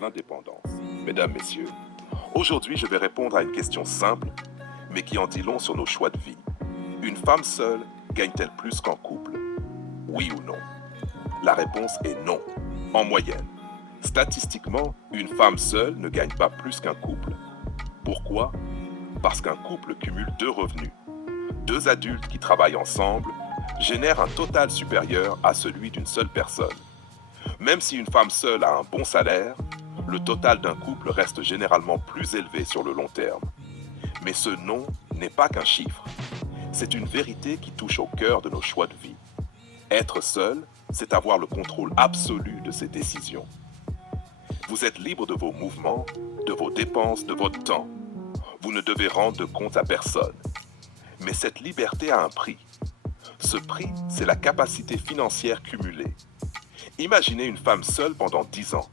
l'indépendance. Mesdames, Messieurs, aujourd'hui je vais répondre à une question simple, mais qui en dit long sur nos choix de vie. Une femme seule gagne-t-elle plus qu'en couple? Oui ou non? La réponse est non, en moyenne. Statistiquement, une femme seule ne gagne pas plus qu'un couple. Pourquoi? Parce qu'un couple cumule deux revenus. Deux adultes qui travaillent ensemble génèrent un total supérieur à celui d'une seule personne. Même si une femme seule a un bon salaire, le total d'un couple reste généralement plus élevé sur le long terme. Mais ce non n'est pas qu'un chiffre. C'est une vérité qui touche au cœur de nos choix de vie. Être seul, c'est avoir le contrôle absolu de ses décisions. Vous êtes libre de vos mouvements, de vos dépenses, de votre temps. Vous ne devez rendre de compte à personne. Mais cette liberté a un prix. Ce prix, c'est la capacité financière cumulée. Imaginez une femme seule pendant 10 ans.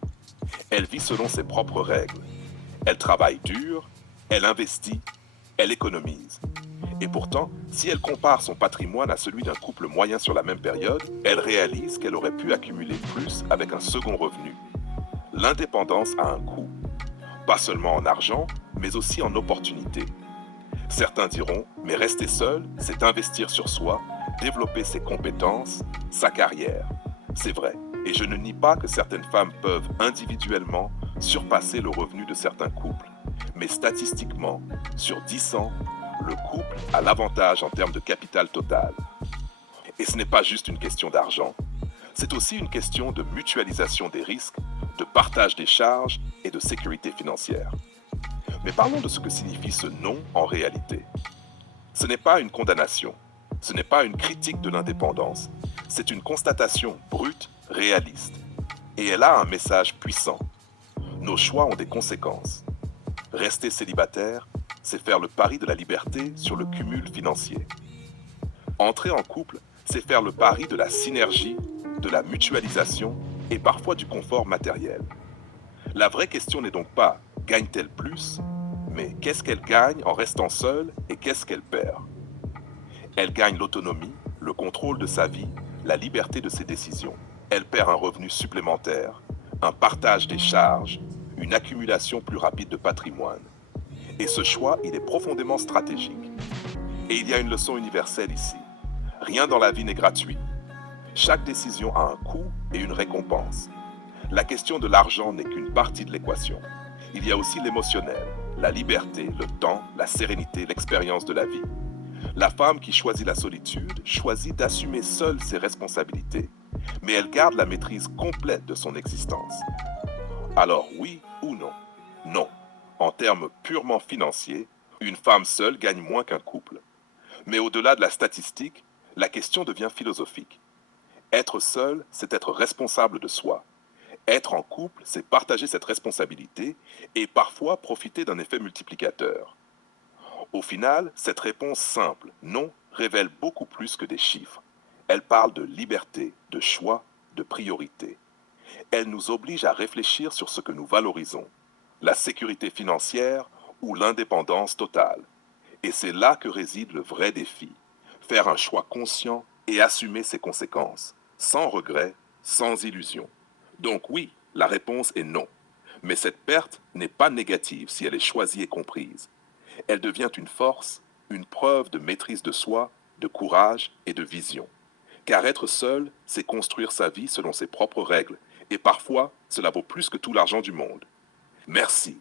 Elle vit selon ses propres règles. Elle travaille dur, elle investit, elle économise. Et pourtant, si elle compare son patrimoine à celui d'un couple moyen sur la même période, elle réalise qu'elle aurait pu accumuler plus avec un second revenu. L'indépendance a un coût, pas seulement en argent, mais aussi en opportunités. Certains diront, mais rester seul, c'est investir sur soi, développer ses compétences, sa carrière. C'est vrai, et je ne nie pas que certaines femmes peuvent individuellement surpasser le revenu de certains couples. Mais statistiquement, sur 10 ans, le couple a l'avantage en termes de capital total. Et ce n'est pas juste une question d'argent, c'est aussi une question de mutualisation des risques, de partage des charges et de sécurité financière. Mais parlons de ce que signifie ce non en réalité. Ce n'est pas une condamnation, ce n'est pas une critique de l'indépendance, c'est une constatation brute, réaliste. Et elle a un message puissant. Nos choix ont des conséquences. Rester célibataire, c'est faire le pari de la liberté sur le cumul financier. Entrer en couple, c'est faire le pari de la synergie, de la mutualisation et parfois du confort matériel. La vraie question n'est donc pas gagne-t-elle plus, mais qu'est-ce qu'elle gagne en restant seule et qu'est-ce qu'elle perd? Elle gagne l'autonomie, le contrôle de sa vie, la liberté de ses décisions. Elle perd un revenu supplémentaire, un partage des charges, une accumulation plus rapide de patrimoine. Et ce choix, il est profondément stratégique. Et il y a une leçon universelle ici. Rien dans la vie n'est gratuit. Chaque décision a un coût et une récompense. La question de l'argent n'est qu'une partie de l'équation. Il y a aussi l'émotionnel, la liberté, le temps, la sérénité, l'expérience de la vie. La femme qui choisit la solitude choisit d'assumer seule ses responsabilités, mais elle garde la maîtrise complète de son existence. Alors oui ou non? Non. En termes purement financiers, une femme seule gagne moins qu'un couple. Mais au-delà de la statistique, la question devient philosophique. Être seul, c'est être responsable de soi. Être en couple, c'est partager cette responsabilité et parfois profiter d'un effet multiplicateur. Au final, cette réponse simple, non, révèle beaucoup plus que des chiffres. Elle parle de liberté, de choix, de priorité. Elle nous oblige à réfléchir sur ce que nous valorisons, la sécurité financière ou l'indépendance totale. Et c'est là que réside le vrai défi. Faire un choix conscient et assumer ses conséquences, sans regret, sans illusion. Donc oui, la réponse est non. Mais cette perte n'est pas négative si elle est choisie et comprise. Elle devient une force, une preuve de maîtrise de soi, de courage et de vision. Car être seul, c'est construire sa vie selon ses propres règles. Et parfois, cela vaut plus que tout l'argent du monde. Merci